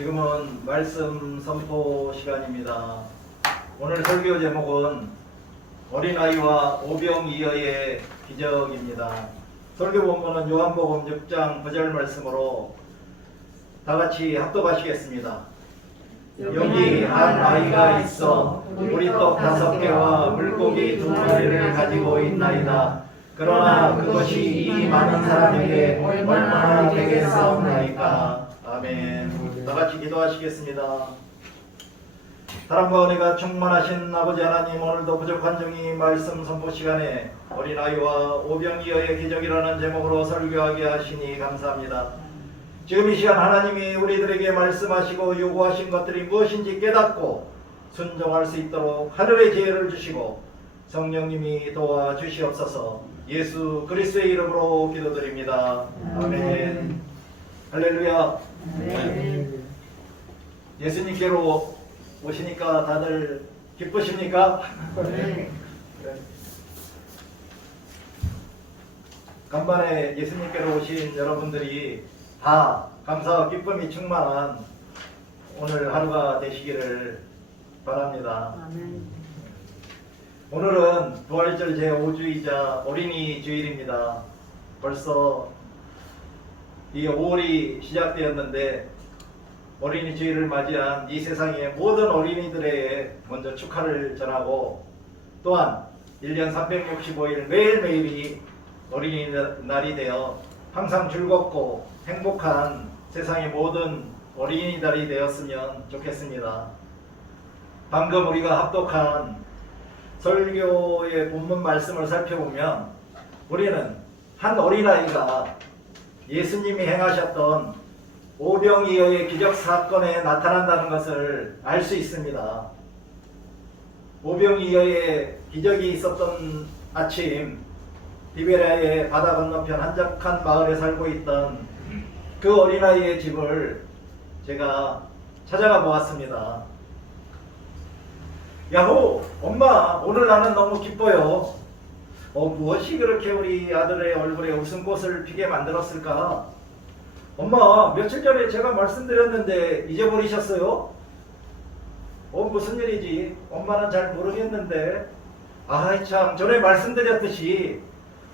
지금은 말씀 선포 시간입니다. 오늘 설교 제목은 어린아이와 오병이어의 기적입니다. 설교 본문은 요한복음 6장 9절 말씀으로 다같이 합독하시겠습니다. 여기 한 아이가 있어 보리떡 5개와 물고기 2마리를 가지고 있나이다. 그러나 그것이 이 많은 사람에게 얼마나 되겠사옵나이까. 아멘. 다같이 기도하시겠습니다. 사랑과 은혜가 충만하신 아버지 하나님, 오늘도 부족한 중이 말씀 선포 시간에 어린아이와 오병이어의 기적이라는 제목으로 설교하게 하시니 감사합니다. 지금 이 시간 하나님이 우리들에게 말씀하시고 요구하신 것들이 무엇인지 깨닫고 순종할 수 있도록 하늘의 지혜를 주시고 성령님이 도와주시옵소서. 예수 그리스도의 이름으로 기도드립니다. 아멘. 할렐루야. 아멘. 예수님께로 오시니까 다들 기쁘십니까? 네. 간만에 예수님께로 오신 여러분들이 다 감사와 기쁨이 충만한 오늘 하루가 되시기를 바랍니다. 아멘. 오늘은 부활절 제5주이자 어린이 주일입니다. 벌써 이 5월이 시작되었는데 어린이 주일을 맞이한 이 세상의 모든 어린이들에게 먼저 축하를 전하고, 또한 1년 365일 매일매일이 어린이날이 되어 항상 즐겁고 행복한 세상의 모든 어린이날이 되었으면 좋겠습니다. 방금 우리가 합독한 설교의 본문 말씀을 살펴보면 우리는 한 어린아이가 예수님이 행하셨던 오병이어의 기적 사건에 나타난다는 것을 알 수 있습니다. 오병이어의 기적이 있었던 아침, 디베랴의 바다 건너편 한적한 마을에 살고 있던 그 어린아이의 집을 제가 찾아가 보았습니다. 야호! 엄마, 오늘 나는 너무 기뻐요. 무엇이 그렇게 우리 아들의 얼굴에 웃음꽃을 피게 만들었을까? 엄마, 며칠 전에 제가 말씀드렸는데 잊어버리셨어요? 무슨 일이지? 엄마는 잘 모르겠는데. 아이 참, 전에 말씀드렸듯이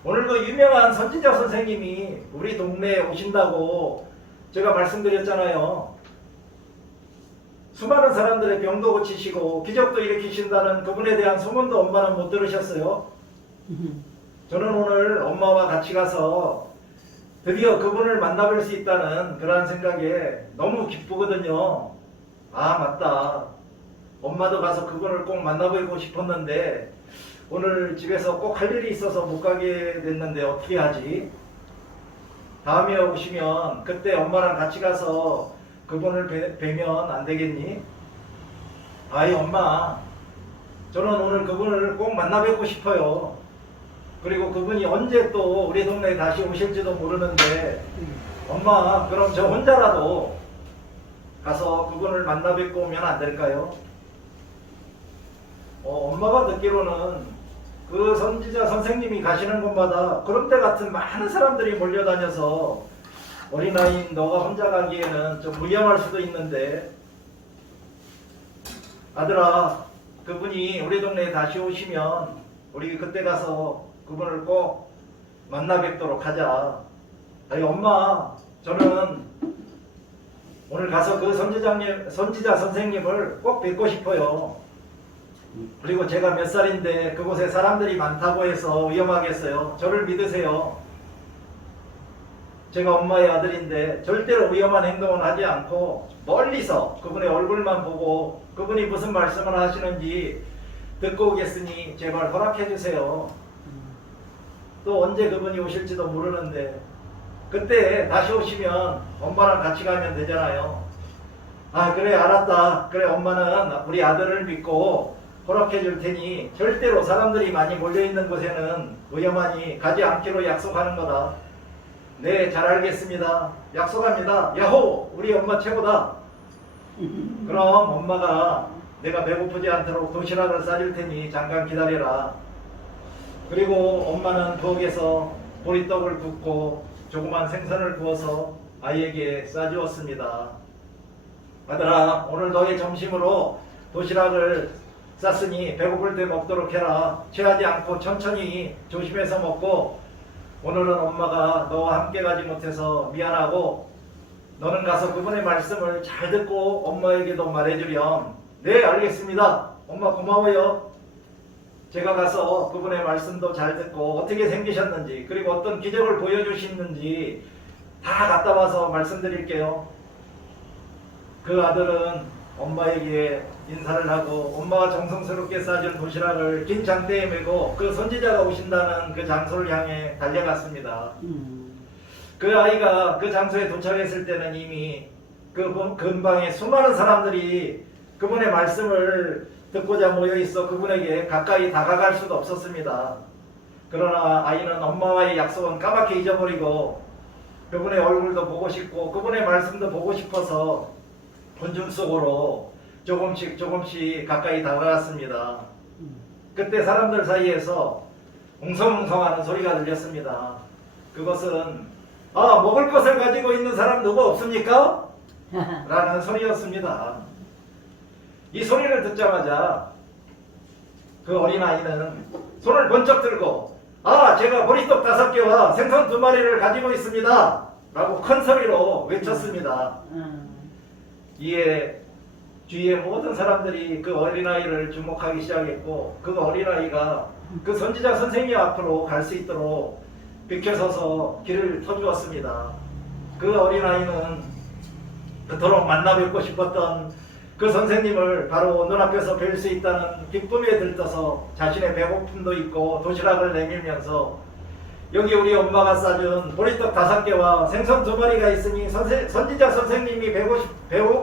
오늘 그 유명한 선지자 선생님이 우리 동네에 오신다고 제가 말씀드렸잖아요. 수많은 사람들의 병도 고치시고 기적도 일으키신다는 그분에 대한 소문도 엄마는 못 들으셨어요? 저는 오늘 엄마와 같이 가서 드디어 그분을 만나뵐 수 있다는 그러한 생각에 너무 기쁘거든요. 아, 맞다. 엄마도 가서 그분을 꼭 만나보고 싶었는데 오늘 집에서 꼭 할 일이 있어서 못 가게 됐는데 어떻게 하지? 다음에 오시면 그때 엄마랑 같이 가서 그분을 뵈면 안 되겠니? 아이 엄마, 저는 오늘 그분을 꼭 만나뵙고 싶어요. 그리고 그분이 언제 또 우리 동네에 다시 오실지도 모르는데 엄마, 그럼 저 혼자라도 가서 그분을 만나뵙고 오면 안 될까요? 엄마가 듣기로는 그 선지자 선생님이 가시는 곳마다 그런 때 같은 많은 사람들이 몰려다녀서 어린아이인 너가 혼자 가기에는 좀 위험할 수도 있는데, 아들아, 그분이 우리 동네에 다시 오시면 우리 그때 가서 그분을 꼭 만나 뵙도록 하자. 아니 엄마, 저는 오늘 가서 그 선지자 선생님을 꼭 뵙고 싶어요. 그리고 제가 몇 살인데 그곳에 사람들이 많다고 해서 위험하겠어요? 저를 믿으세요. 제가 엄마의 아들인데 절대로 위험한 행동은 하지 않고 멀리서 그분의 얼굴만 보고 그분이 무슨 말씀을 하시는지 듣고 오겠으니 제발 허락해 주세요. 또 언제 그분이 오실지도 모르는데 그때 다시 오시면 엄마랑 같이 가면 되잖아요. 아, 그래, 알았다. 그래, 엄마는 우리 아들을 믿고 허락해 줄 테니 절대로 사람들이 많이 몰려있는 곳에는 위험하니 가지 않기로 약속하는 거다. 네, 잘 알겠습니다. 약속합니다. 야호! 우리 엄마 최고다. 그럼 엄마가 내가 배고프지 않도록 도시락을 싸줄 테니 잠깐 기다려라. 그리고 엄마는 부엌에서 보리떡을 굽고 조그만 생선을 구워서 아이에게 싸주었습니다. 아들아, 오늘 너의 점심으로 도시락을 쌌으니 배고플 때 먹도록 해라. 취하지 않고 천천히 조심해서 먹고, 오늘은 엄마가 너와 함께 가지 못해서 미안하고, 너는 가서 그분의 말씀을 잘 듣고 엄마에게도 말해주렴. 네, 알겠습니다. 엄마 고마워요. 제가 가서 그분의 말씀도 잘 듣고 어떻게 생기셨는지, 그리고 어떤 기적을 보여주시는지 다 갔다 와서 말씀드릴게요. 그 아들은 엄마에게 인사를 하고 엄마가 정성스럽게 싸준 도시락을 긴 장대에 메고 그 선지자가 오신다는 그 장소를 향해 달려갔습니다. 그 아이가 그 장소에 도착했을 때는 이미 그 근방에 수많은 사람들이 그분의 말씀을 듣고자 모여 있어 그분에게 가까이 다가갈 수도 없었습니다. 그러나 아이는 엄마와의 약속은 까맣게 잊어버리고 그분의 얼굴도 보고 싶고 그분의 말씀도 보고 싶어서 군중 속으로 조금씩 가까이 다가갔습니다. 그때 사람들 사이에서 웅성웅성하는 소리가 들렸습니다. 그것은 먹을 것을 가지고 있는 사람 누구 없습니까? 라는 소리였습니다. 이 소리를 듣자마자 그 어린아이는 손을 번쩍 들고 제가 보리떡 5개와 생선 2마리를 가지고 있습니다 라고 큰 소리로 외쳤습니다. 이에 주위의 모든 사람들이 그 어린아이를 주목하기 시작했고 그 어린아이가 그 선지자 선생님 앞으로 갈 수 있도록 비켜서서 길을 터주었습니다. 그 어린아이는 그토록 만나 뵙고 싶었던 그 선생님을 바로 눈앞에서 뵐 수 있다는 기쁨에 들떠서 자신의 배고픔도 있고 도시락을 내밀면서 여기 우리 엄마가 싸준 보리떡 5개와 생선 2마리가 있으니 선지자 선생님이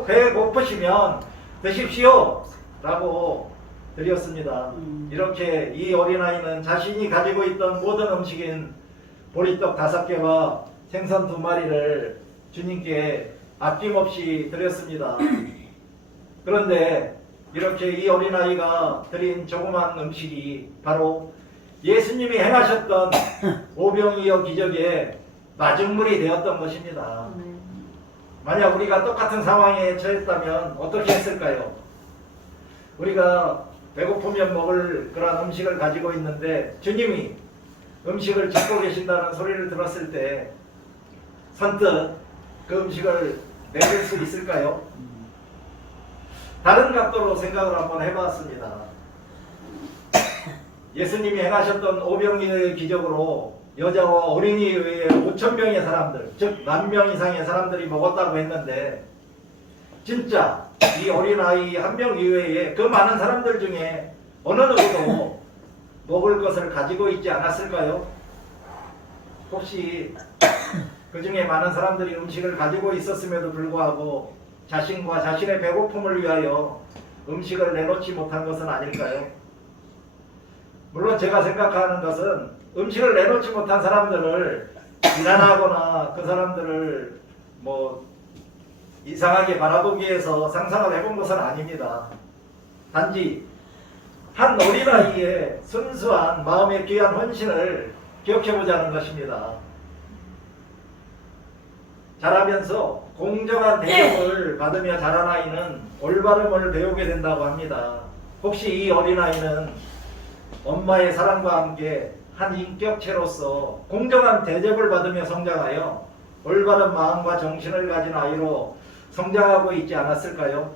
배고프시면 드십시오 라고 드렸습니다. 이렇게 이 어린아이는 자신이 가지고 있던 모든 음식인 보리떡 5개와 생선 2마리를 주님께 아낌없이 드렸습니다. 그런데 이렇게 이 어린아이가 드린 조그만 음식이 바로 예수님이 행하셨던 오병이어 기적의 마중물이 되었던 것입니다. 만약 우리가 똑같은 상황에 처했다면 어떻게 했을까요? 우리가 배고프면 먹을 그런 음식을 가지고 있는데 주님이 음식을 짓고 계신다는 소리를 들었을 때 선뜻 그 음식을 내릴 수 있을까요? 다른 각도로 생각을 한번 해봤습니다. 예수님이 행하셨던 오병이어의 기적으로 여자와 어린이 외에 5,000명의 사람들, 즉 10,000명 이상의 사람들이 먹었다고 했는데 진짜 이 어린아이 1명 이외에 그 많은 사람들 중에 어느 누구도 먹을 것을 가지고 있지 않았을까요? 혹시 그 중에 많은 사람들이 음식을 가지고 있었음에도 불구하고 자신과 자신의 배고픔을 위하여 음식을 내놓지 못한 것은 아닐까요? 물론 제가 생각하는 것은 음식을 내놓지 못한 사람들을 비난하거나 그 사람들을 이상하게 바라보기 위해서 상상을 해본 것은 아닙니다. 단지 한 어린아이의 순수한 마음의 귀한 헌신을 기억해보자는 것입니다. 자라면서 공정한 대접을 받으며 자란 아이는 올바름을 배우게 된다고 합니다. 혹시 이 어린아이는 엄마의 사랑과 함께 한 인격체로서 공정한 대접을 받으며 성장하여 올바른 마음과 정신을 가진 아이로 성장하고 있지 않았을까요?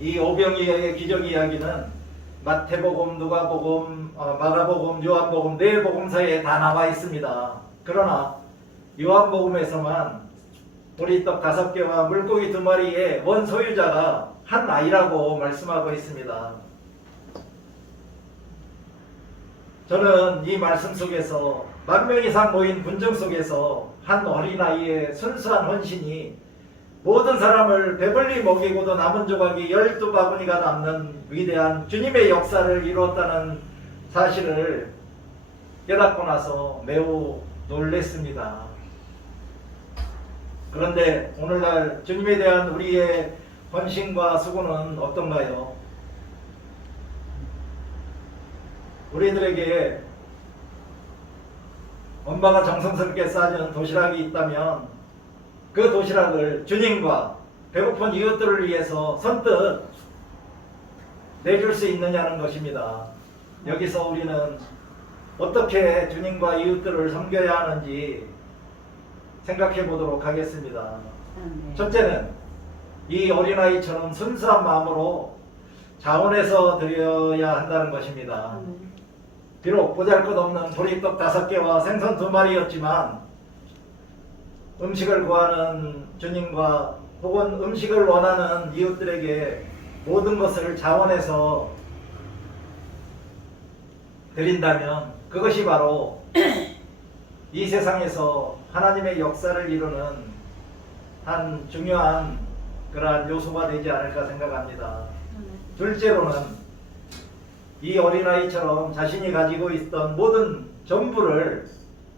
이 오병이어의 기적 이야기는 마태복음, 누가복음, 마가복음, 요한복음 4복음서에 다 나와 있습니다. 그러나 요한복음에서만 보리떡 5개와 물고기 2마리의 원소유자가 한 아이라고 말씀하고 있습니다. 저는 이 말씀 속에서 10,000명 이상 모인 군정 속에서 한 어린아이의 순수한 헌신이 모든 사람을 배불리 먹이고도 남은 조각이 12바구니가 남는 위대한 주님의 역사를 이루었다는 사실을 깨닫고 나서 매우 놀랬습니다. 그런데 오늘날 주님에 대한 우리의 헌신과 수고는 어떤가요? 우리들에게 엄마가 정성스럽게 싸준 도시락이 있다면 그 도시락을 주님과 배고픈 이웃들을 위해서 선뜻 내줄 수 있느냐는 것입니다. 여기서 우리는 어떻게 주님과 이웃들을 섬겨야 하는지 생각해 보도록 하겠습니다. 첫째는 이 어린아이처럼 순수한 마음으로 자원해서 드려야 한다는 것입니다. 비록 보잘것없는 보리떡 5개와 생선 2마리였지만 음식을 구하는 주님과 혹은 음식을 원하는 이웃들에게 모든 것을 자원해서 드린다면 그것이 바로 이 세상에서 하나님의 역사를 이루는 한 중요한 그러한 요소가 되지 않을까 생각합니다. 둘째로는 이 어린아이처럼 자신이 가지고 있던 모든 전부를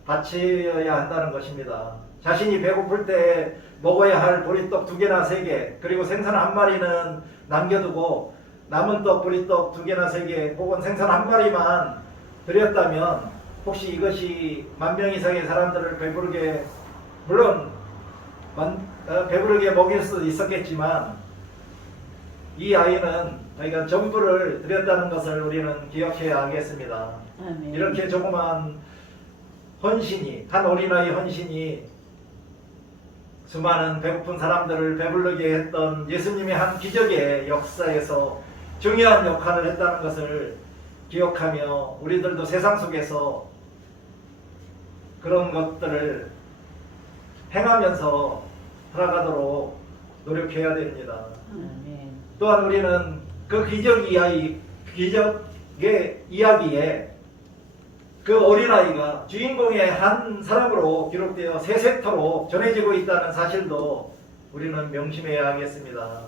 바쳐야 한다는 것입니다. 자신이 배고플 때 먹어야 할 보리떡 2개나 3개, 그리고 생선 1마리는 남겨두고 남은 떡 보리떡 2개나 3개 혹은 생선 1마리만 드렸다면 혹시 이것이 10,000명 이상의 사람들을 배부르게, 물론 배부르게 먹일 수도 있었겠지만 이 아이는 그러니까 전부를 드렸다는 것을 우리는 기억해야 하겠습니다. 아멘. 이렇게 조그만 헌신이, 한 어린아이 헌신이 수많은 배고픈 사람들을 배부르게 했던 예수님의 한 기적의 역사에서 중요한 역할을 했다는 것을 기억하며 우리들도 세상 속에서 그런 것들을 행하면서 살아가도록 노력해야 됩니다. 아멘. 또한 우리는 그 기적의 이야기에 그 어린아이가 주인공의 한 사람으로 기록되어 세세토록 전해지고 있다는 사실도 우리는 명심해야 하겠습니다.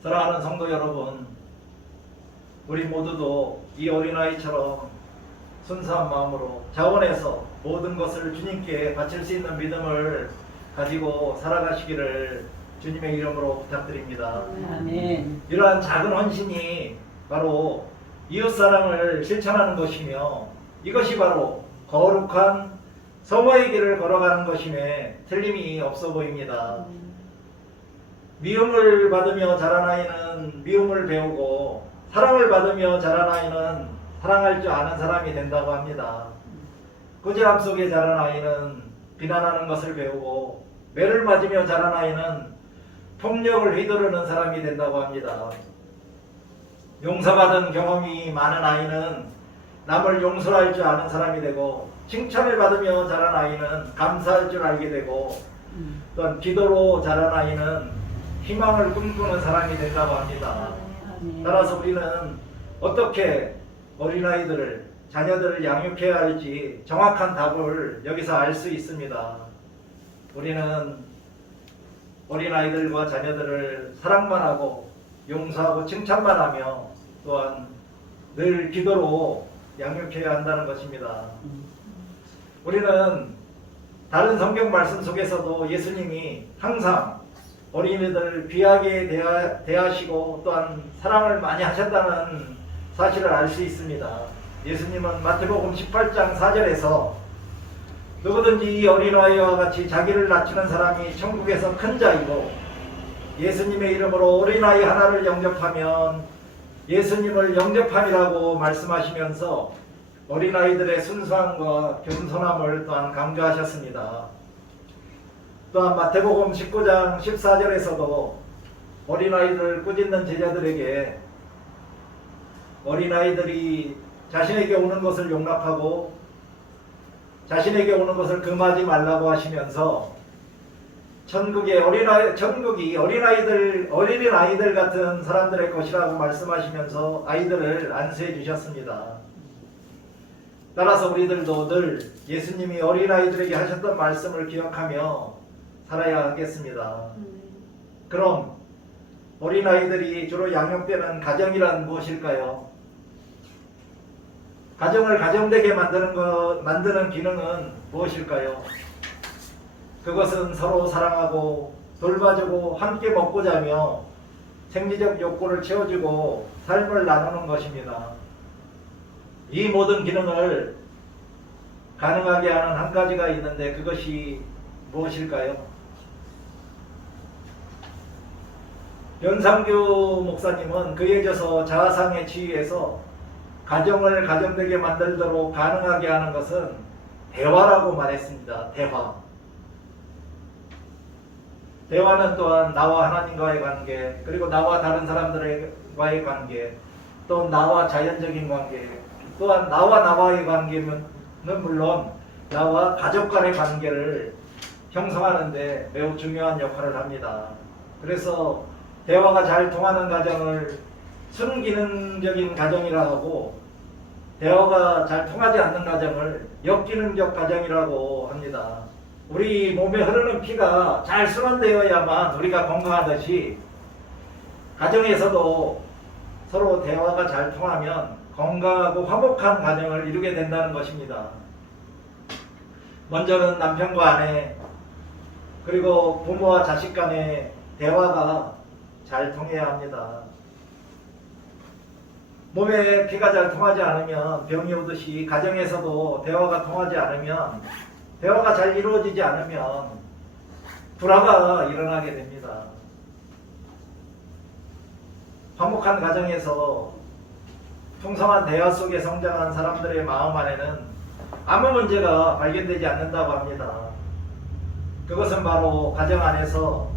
사랑하는 성도 여러분, 우리 모두도 이 어린아이처럼 순수한 마음으로 자원해서 모든 것을 주님께 바칠 수 있는 믿음을 가지고 살아가시기를 주님의 이름으로 부탁드립니다. 아멘. 이러한 작은 헌신이 바로 이웃사랑을 실천하는 것이며 이것이 바로 거룩한 성화의 길을 걸어가는 것임에 틀림이 없어 보입니다. 미움을 받으며 자란 아이는 미움을 배우고 사랑을 받으며 자란 아이는 사랑할 줄 아는 사람이 된다고 합니다. 꾸지람 속에 자란 아이는 비난하는 것을 배우고 매를 맞으며 자란 아이는 폭력을 휘두르는 사람이 된다고 합니다. 용서받은 경험이 많은 아이는 남을 용서할 줄 아는 사람이 되고 칭찬을 받으며 자란 아이는 감사할 줄 알게 되고 또한 기도로 자란 아이는 희망을 꿈꾸는 사람이 된다고 합니다. 아멘. 따라서 우리는 어떻게 어린아이들을, 자녀들을 양육해야 할지 정확한 답을 여기서 알 수 있습니다. 우리는 어린아이들과 자녀들을 사랑만 하고 용서하고 칭찬만 하며 또한 늘 기도로 양육해야 한다는 것입니다. 우리는 다른 성경 말씀 속에서도 예수님이 항상 어린이들을 귀하게 대하시고 또한 사랑을 많이 하셨다는 사실을 알 수 있습니다. 예수님은 마태복음 18장 4절에서 누구든지 이 어린아이와 같이 자기를 낮추는 사람이 천국에서 큰 자이고 예수님의 이름으로 어린아이 하나를 영접하면 예수님을 영접함이라고 말씀하시면서 어린아이들의 순수함과 겸손함을 또한 강조하셨습니다. 또한 마태복음 19장 14절에서도 어린아이들을 꾸짖는 제자들에게 어린아이들이 자신에게 오는 것을 용납하고 자신에게 오는 것을 금하지 말라고 하시면서 천국이 어린아이들 같은 사람들의 것이라고 말씀하시면서 아이들을 안수해 주셨습니다. 따라서 우리들도 늘 예수님이 어린아이들에게 하셨던 말씀을 기억하며 살아야 하겠습니다. 그럼 어린아이들이 주로 양육되는 가정이란 무엇일까요? 가정을 가정되게 만드는 기능은 무엇일까요? 그것은 서로 사랑하고 돌봐주고 함께 먹고 자며 생리적 욕구를 채워주고 삶을 나누는 것입니다. 이 모든 기능을 가능하게 하는 한 가지가 있는데 그것이 무엇일까요? 변상규 목사님은 그에 져서 자아상에 취해서 가정을 가정되게 만들도록 가능하게 하는 것은 대화라고 말했습니다. 대화. 대화는 또한 나와 하나님과의 관계, 그리고 나와 다른 사람들과의 관계, 또 나와 자연적인 관계, 또한 나와의 관계는 물론 나와 가족 간의 관계를 형성하는데 매우 중요한 역할을 합니다. 그래서 대화가 잘 통하는 가정을 순기능적인 가정이라 하고, 대화가 잘 통하지 않는 가정을 역기능적 가정이라고 합니다. 우리 몸에 흐르는 피가 잘 순환되어야만 우리가 건강하듯이, 가정에서도 서로 대화가 잘 통하면 건강하고 화목한 가정을 이루게 된다는 것입니다. 먼저는 남편과 아내, 그리고 부모와 자식 간의 대화가 잘 통해야 합니다. 몸에 피가 잘 통하지 않으면 병이 오듯이 가정에서도 대화가 통하지 않으면, 대화가 잘 이루어지지 않으면 불화가 일어나게 됩니다. 화목한 가정에서 풍성한 대화 속에 성장한 사람들의 마음 안에는 아무 문제가 발견되지 않는다고 합니다. 그것은 바로 가정 안에서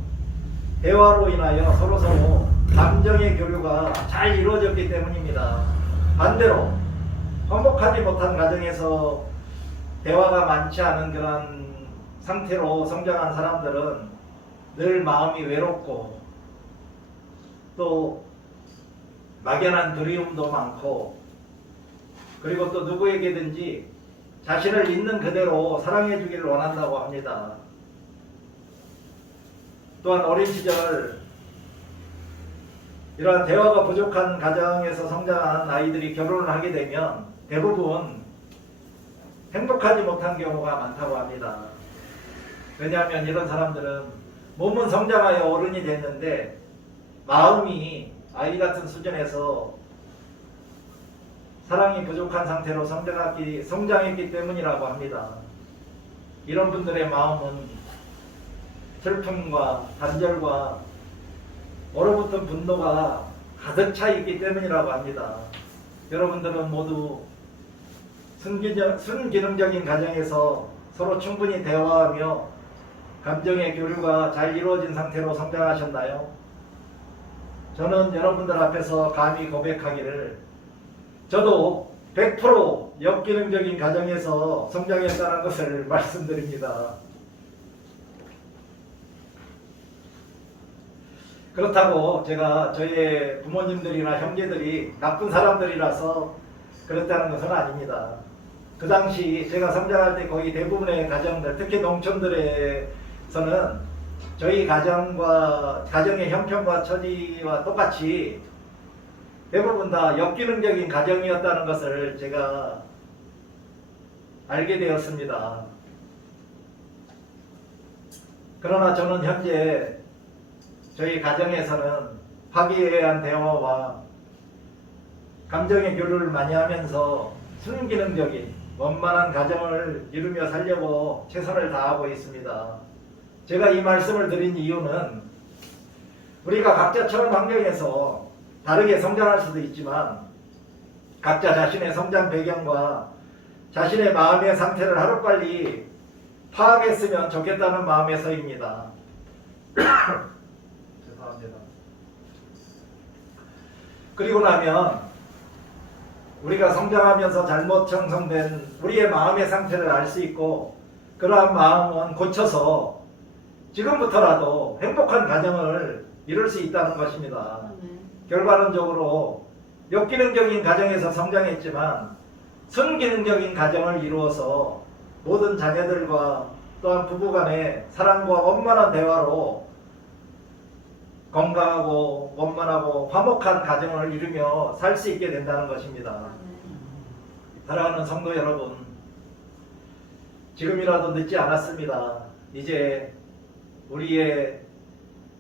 대화로 인하여 서로서로 감정의 교류가 잘 이루어졌기 때문입니다. 반대로 화목하지 못한 가정에서 대화가 많지 않은 그런 상태로 성장한 사람들은 늘 마음이 외롭고, 또 막연한 그리움도 많고, 그리고 또 누구에게든지 자신을 있는 그대로 사랑해 주기를 원한다고 합니다. 또한 어린 시절 이러한 대화가 부족한 가정에서 성장한 아이들이 결혼을 하게 되면 대부분 행복하지 못한 경우가 많다고 합니다. 왜냐하면 이런 사람들은 몸은 성장하여 어른이 됐는데 마음이 아이 같은 수준에서 사랑이 부족한 상태로 성장했기 때문이라고 합니다. 이런 분들의 마음은 슬픔과 단절과 얼어붙은 분노가 가득 차 있기 때문이라고 합니다. 여러분들은 모두 순기능적인 가정에서 서로 충분히 대화하며 감정의 교류가 잘 이루어진 상태로 성장하셨나요? 저는 여러분들 앞에서 감히 고백하기를, 저도 100% 역기능적인 가정에서 성장했다는 것을 말씀드립니다. 그렇다고 제가 저희 부모님들이나 형제들이 나쁜 사람들이라서 그렇다는 것은 아닙니다. 그 당시 제가 성장할 때 거의 대부분의 가정들, 특히 농촌들에서는 저희 가정의 형편과 처지와 똑같이 대부분 다 역기능적인 가정이었다는 것을 제가 알게 되었습니다. 그러나 저는 현재 저희 가정에서는 화기애애한 대화와 감정의 교류를 많이 하면서 순기능적인 원만한 가정을 이루며 살려고 최선을 다하고 있습니다. 제가 이 말씀을 드린 이유는 우리가 각자 처한 환경에서 다르게 성장할 수도 있지만 각자 자신의 성장 배경과 자신의 마음의 상태를 하루빨리 파악했으면 좋겠다는 마음에서입니다. 죄송합니다. 그리고 나면 우리가 성장하면서 잘못 형성된 우리의 마음의 상태를 알 수 있고, 그러한 마음은 고쳐서 지금부터라도 행복한 가정을 이룰 수 있다는 것입니다. 결과론적으로 역기능적인 가정에서 성장했지만 순기능적인 가정을 이루어서 모든 자녀들과 또한 부부간의 사랑과 원만한 대화로 건강하고 원만하고 화목한 가정을 이루며 살 수 있게 된다는 것입니다. 사랑하는 성도 여러분, 지금이라도 늦지 않았습니다. 이제 우리의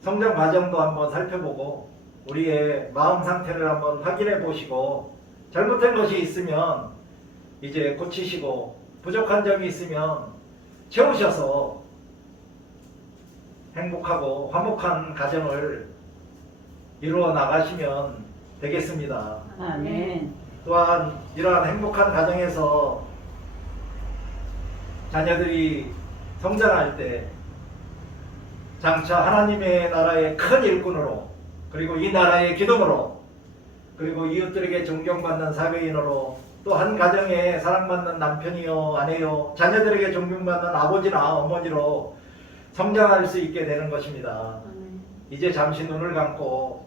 성장 과정도 한번 살펴보고 우리의 마음 상태를 한번 확인해 보시고, 잘못된 것이 있으면 이제 고치시고 부족한 점이 있으면 채우셔서 행복하고 화목한 가정을 이루어 나가시면 되겠습니다. 아멘. 또한 이러한 행복한 가정에서 자녀들이 성장할 때 장차 하나님의 나라의 큰 일꾼으로, 그리고 이 나라의 기둥으로, 그리고 이웃들에게 존경받는 사회인으로, 또 한 가정에 사랑받는 남편이요 아내요 자녀들에게 존경받는 아버지나 어머니로 성장할 수 있게 되는 것입니다. 이제 잠시 눈을 감고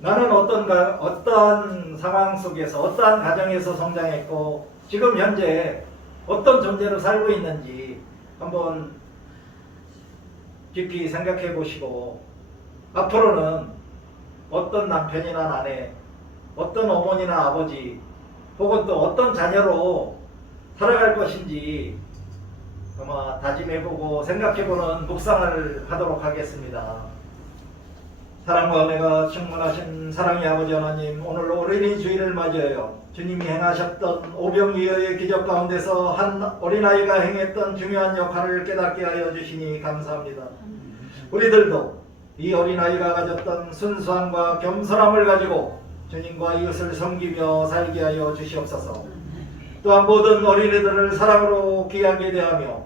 나는 어떤 상황 속에서, 어떠한 가정에서 성장했고 지금 현재 어떤 존재로 살고 있는지 한번 깊이 생각해 보시고, 앞으로는 어떤 남편이나 아내, 어떤 어머니나 아버지, 혹은 또 어떤 자녀로 살아갈 것인지 아마 다짐해보고 생각해보는 묵상을 하도록 하겠습니다. 사랑과 은혜가 충만하신 사랑의 아버지 하나님, 오늘 어린이 주일을 맞이하여 주님이 행하셨던 오병이어의 기적 가운데서 한 어린아이가 행했던 중요한 역할을 깨닫게 하여 주시니 감사합니다. 우리들도 이 어린아이가 가졌던 순수함과 겸손함을 가지고 주님과 이웃을 섬기며 살게 하여 주시옵소서. 또한 모든 어린이들을 사랑으로 귀하게 대하며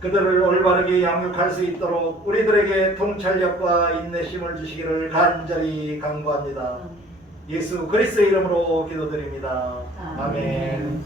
그들을 올바르게 양육할 수 있도록 우리들에게 통찰력과 인내심을 주시기를 간절히 간구합니다. 예수 그리스도의 이름으로 기도드립니다. 아멘.